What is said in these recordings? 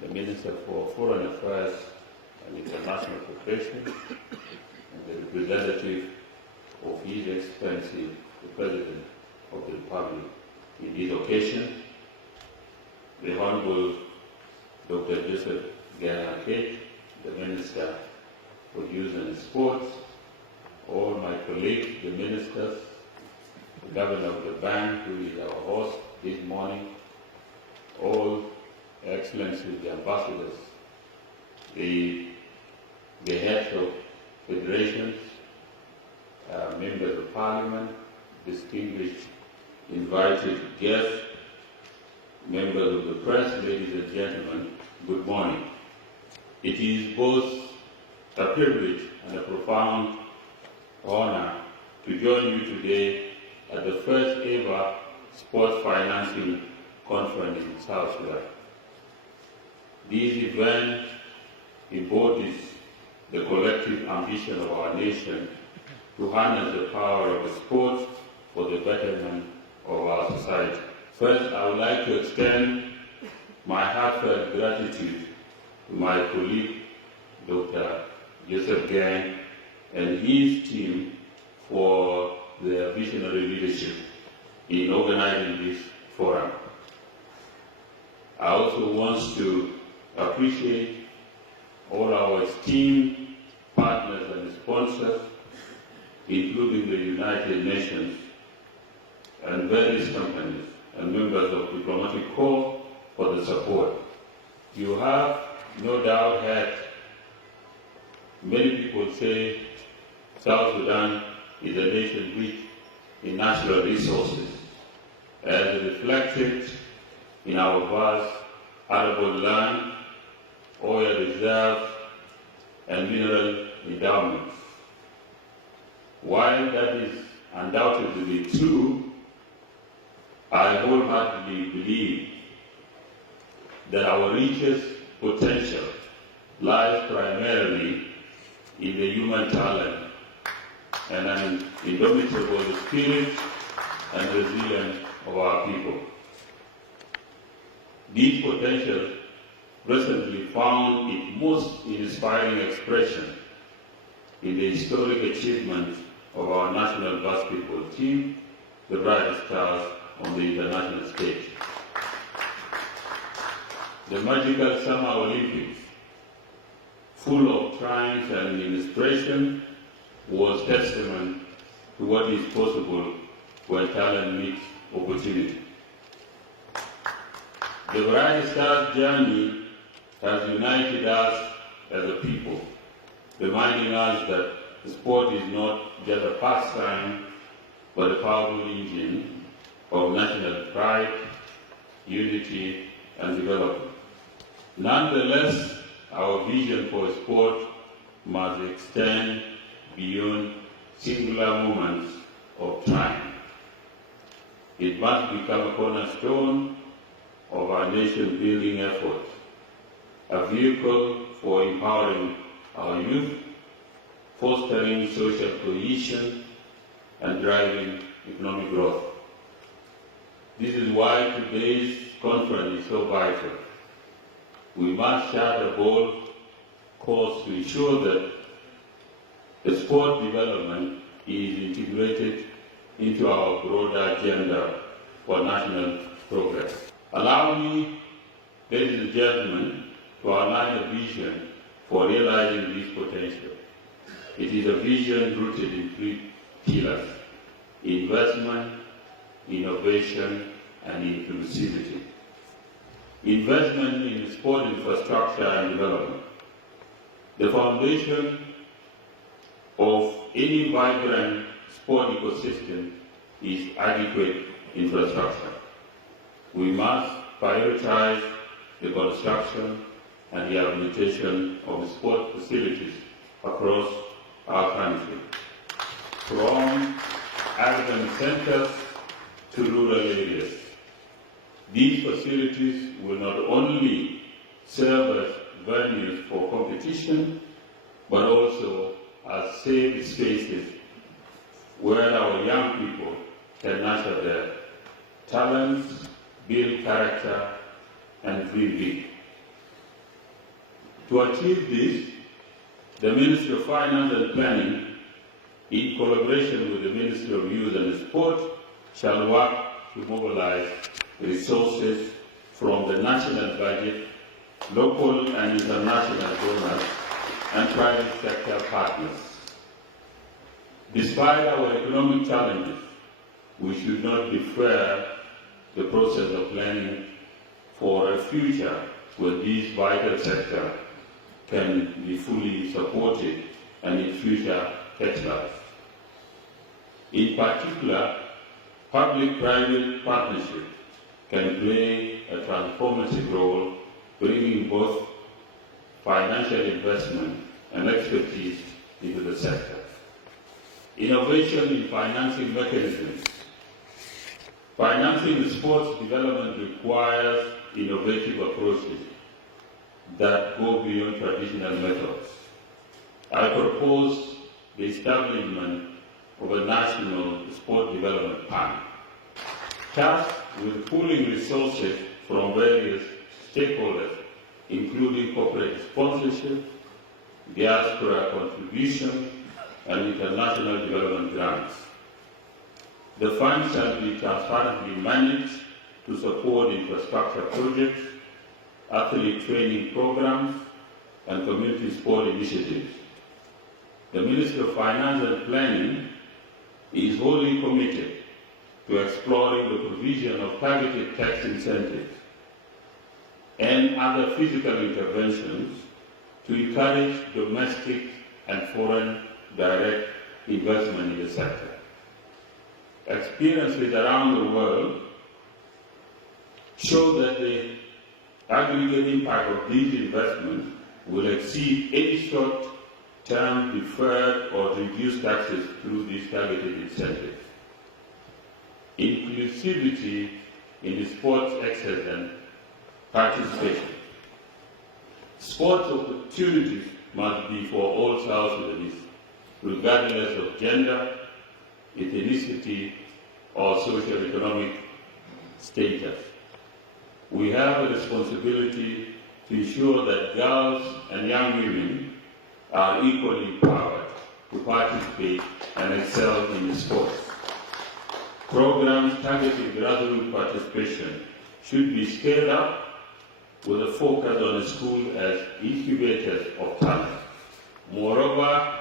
the Minister for Foreign Affairs and International Cooperation, and the representative of His Excellency, the President of the Republic in this occasion, the Honorable Dr. Joseph Gayake, the Minister for Youth and Sports, all my colleagues, the ministers, the Governor of the Bank, who is our host this morning, all Excellencies, the ambassadors, the heads of federations, members of parliament, distinguished invited guests, members of the press, ladies and gentlemen, good morning. It is both a privilege and a profound honor to join you today at the first ever sports financing conference in South Sudan. This event embodies the collective ambition of our nation to harness the power of sport for the betterment of our society. First, I would like to extend my heartfelt gratitude to my colleague, Dr. Joseph Gang, and his team for their visionary leadership in organizing this forum. I also want to appreciate all our esteemed partners and sponsors, including the United Nations and various companies and members of the diplomatic corps for the support. You have no doubt heard many people say South Sudan is a nation rich in natural resources, as reflected in our vast arable land, oil reserves, and mineral endowments. While that is undoubtedly true, I wholeheartedly believe that our richest potential lies primarily in the human talent and an indomitable spirit and resilience of our people. This potential recently found its most inspiring expression in the historic achievement of our national basketball team, the Bright Stars, on the international stage. The magical Summer Olympics, full of triumph and inspiration, was testament to what is possible when talent meets opportunity. The Bright Stars journey has united us as a people, reminding us that sport is not just a pastime, but a powerful engine of national pride, unity, and development. Nonetheless, our vision for sport must extend beyond singular moments of triumph. It must become a cornerstone of our nation-building efforts, a vehicle for empowering our youth, fostering social cohesion, and driving economic growth. This is why today's conference is so vital. We must chart a bold course to ensure that the sport development is integrated into our broader agenda for national progress. Allow me, ladies and gentlemen, to outline a vision for realizing this potential. It is a vision rooted in three pillars: investment, innovation, and inclusivity. Investment in sport infrastructure and development. The foundation of any vibrant sport ecosystem is adequate infrastructure. We must prioritize the construction and rehabilitation of sport facilities across our country, from urban centers to rural areas. These facilities will not only serve as venues for competition, but also as safe spaces where our young people can nurture their talents, build character, and dream big. To achieve this, the Ministry of Finance and Planning, in collaboration with the Ministry of Youth and Sport, shall work to mobilize resources from the national budget, local and international donors, and private sector partners. Despite our economic challenges, we should not defer the process of planning for a future where this vital sector can be fully supported and its future catalyzed. In particular, public-private partnership can play a transformative role, bringing both financial investment and expertise into the sector. Innovation in financing mechanisms. Financing sports development requires innovative approaches that go beyond traditional methods. I propose the establishment of a national sport development fund, tasked with pooling resources from various stakeholders, including corporate sponsorship, diaspora contribution, and international development grants. The fund shall be transparently managed to support infrastructure projects, athlete training programs, and community sport initiatives. The Ministry of Finance and Planning is wholly committed to exploring the provision of targeted tax incentives and other physical interventions to encourage domestic and foreign direct investment in the sector. Experiences around the world show that the aggregate impact of these investments will exceed any short-term deferred or reduced taxes through these targeted incentives. Inclusivity in the sports access and participation. Sports opportunities must be for all South Sudanese, regardless of gender, ethnicity, or socio-economic status. We have a responsibility to ensure that girls and young women are equally empowered to participate and excel in sports. Programs targeting grassroots participation should be scaled up with a focus on the school as incubators of talent. Moreover,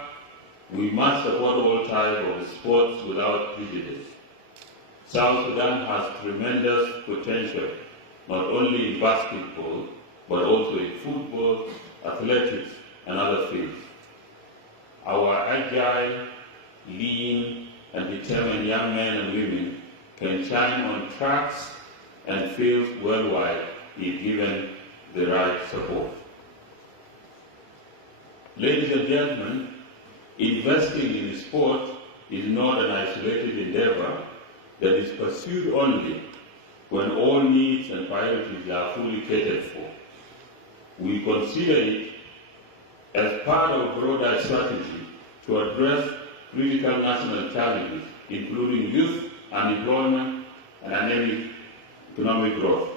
we must support all types of sports without prejudice. South Sudan has tremendous potential, not only in basketball, but also in football, athletics, and other fields. Our agile, lean, and determined young men and women can shine on tracks and fields worldwide if given the right support. Ladies and gentlemen, investing in sport is not an isolated endeavor that is pursued only when all needs and priorities are fully catered for. We consider it as part of a broader strategy to address critical national challenges, including youth unemployment and anemic economic growth.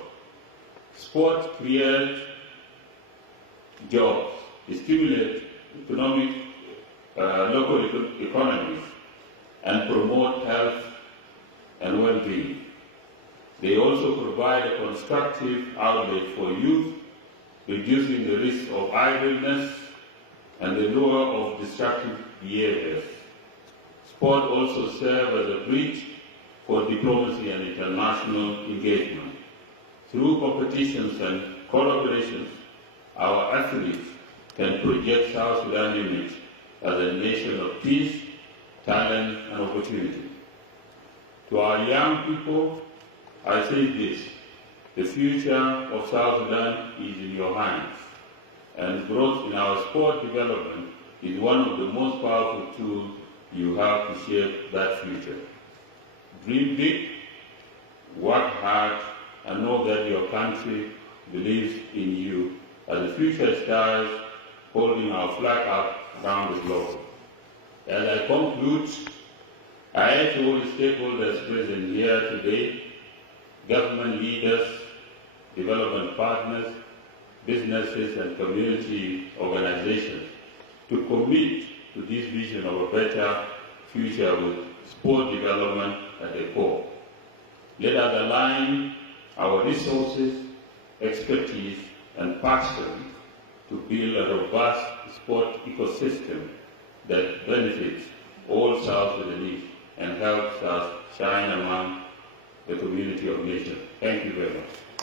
Sport creates jobs, stimulates local economies, and promote health and well-being. They also provide a constructive outlet for youth, reducing the risk of idleness and the lure of destructive behaviors. Sport also serves as a bridge for diplomacy and international engagement. Through competitions and collaborations, our athletes can project South Sudan's image as a nation of peace, talent, and opportunity. To our young people, I say this: the future of South Sudan is in your hands, and growth in our sport development is one of the most powerful tools you have to shape that future. Dream big, work hard, and know that your country believes in you as the future stars holding our flag up around the globe. As I conclude, I urge all stakeholders present here today, government leaders, development partners, businesses, and community organizations to commit to this vision of a better future with sport development at the core. Let us align our resources, expertise, and passion to build a robust sport ecosystem that benefits all South Sudanese and helps us shine among the community of nations. Thank you very much.